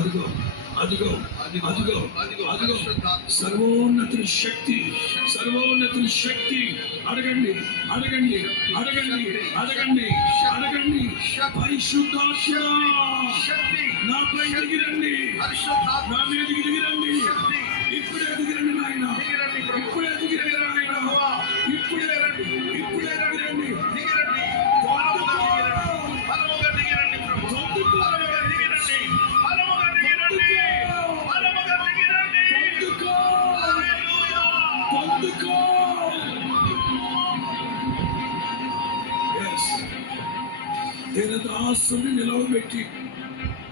అదిగో అదిగో అదిగో అదిగో సర్వోన్నతుని శక్తి, సర్వోన్నతుని శక్తి. అడగండి అడగండి అడగండి అడగండి అడగండి. పరిశుద్ధాత్మ నాపై దిగిరండి, నా మీదకి దిగిరండి. ఇప్పుడే దిగిరండి నాయన, ఇప్పుడే దిగిరండి నాయన, ఇప్పుడే రండి, ఇప్పుడే రండి. దిగిరండి, బలముగా దిగిరండి ప్రభు, బలముగా దిగిరండి, బలముగా దిగిరండి, బలముగా దిగిరండి. పొందుకో. దేవదాసుని నిలవబెట్టి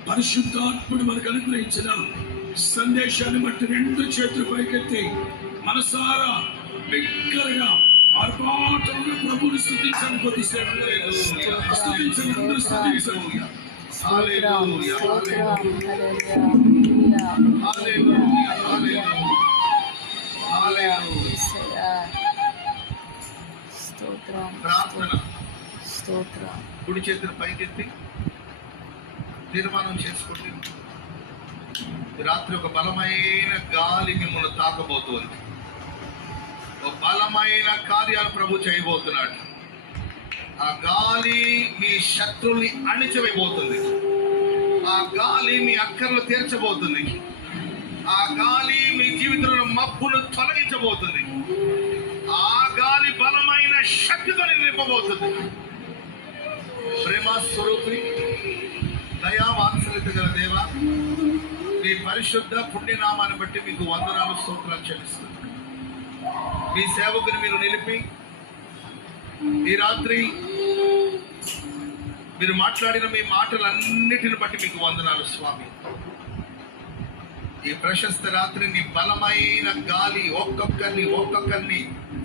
పరిశుద్ధాత్ముడు మనకు అనుగ్రహించిన సందేశాన్ని బట్టి రెండు చేతులు పైకెత్తి మనసారా బిగ్గరగా ఆర్భాటంగా ప్రభుని స్తుతించండి. కొద్దిసేపు స్తుతించండి, అందరూ స్తుతించండి. హల్లెలూయా, హల్లెలూయా, హల్లెలూయా, హల్లెలూయా. స్తోత్రం. ప్రార్థన. స్తోత్రం. కుడి చేతులు పైకెత్తి తీర్మానం చేసుకోండి. రాత్రి ఒక బలమైన గాలి మిమ్మల్ని తాకబోతుంది. ఒక బలమైన కార్యాలు ప్రభు చేయబోతున్నాడు. ఆ గాలి మీ శత్రువుని అణిచివేయబోతుంది. ఆ గాలి మీ అక్కర్లు తీర్చబోతుంది. ఆ గాలి మీ జీవితంలో మబ్బును తొలగించబోతుంది. ఆ గాలి బలమైన శక్తితో నింపబోతుంది. ప్రేమ స్వరూపి, దయా వాత్సల్యత గల దేవా, మీ పరిశుద్ధ పుణ్యనామాన్ని బట్టి మీకు వందనాలు, స్తోత్రాలు చెల్లిస్తున్నాను. మీ సేవకుని మీరు నిలిపి ఈ రాత్రి మీరు మాట్లాడిన మీ మాటలన్నిటిని బట్టి మీకు వందనాలు స్వామి. ఈ ప్రశస్త రాత్రి నీ బలమైన గాలి ఒక్కొక్కరిని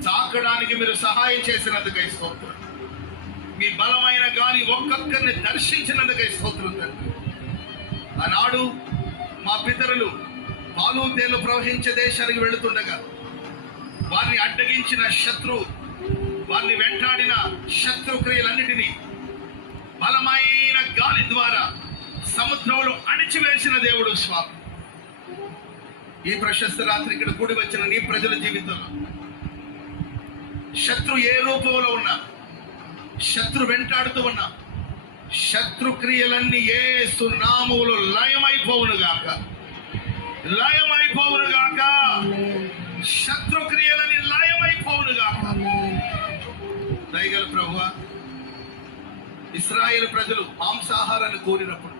తాకడానికి మీరు సహాయం చేసినందుకై స్తోత్రం. మీ బలమైన గాలి ఒక్కొక్కరిని దర్శించినందుకై స్తోత్రం తండ్రి. ఆనాడు మా పితరులు పాలు తేలు ప్రవహించే దేశానికి వెళుతుండగా వారిని అడ్డగించిన శత్రువు, వారిని వెంటాడిన శత్రుక్రియలన్నిటినీ బలమైన గాలి ద్వారా సముద్రంలో అణిచివేసిన దేవుడు స్వామి. ఈ ప్రశస్త రాత్రి ఇక్కడ కూడి వచ్చిన నీ ప్రజల జీవితంలో శత్రు ఏ రూపంలో ఉన్నా, శత్రు వెంటాడుతూ ఉన్నా, శత్రు క్రియలన్నీ యేసు నామములో లయమైపోవును గాక, లయమైపోవును గాక. శత్రు క్రియలని లయమైపోవును గాక. దయగల ప్రభువా, ఇశ్రాయేలు ప్రజలు మాంసాహారాన్ని కోరినప్పుడు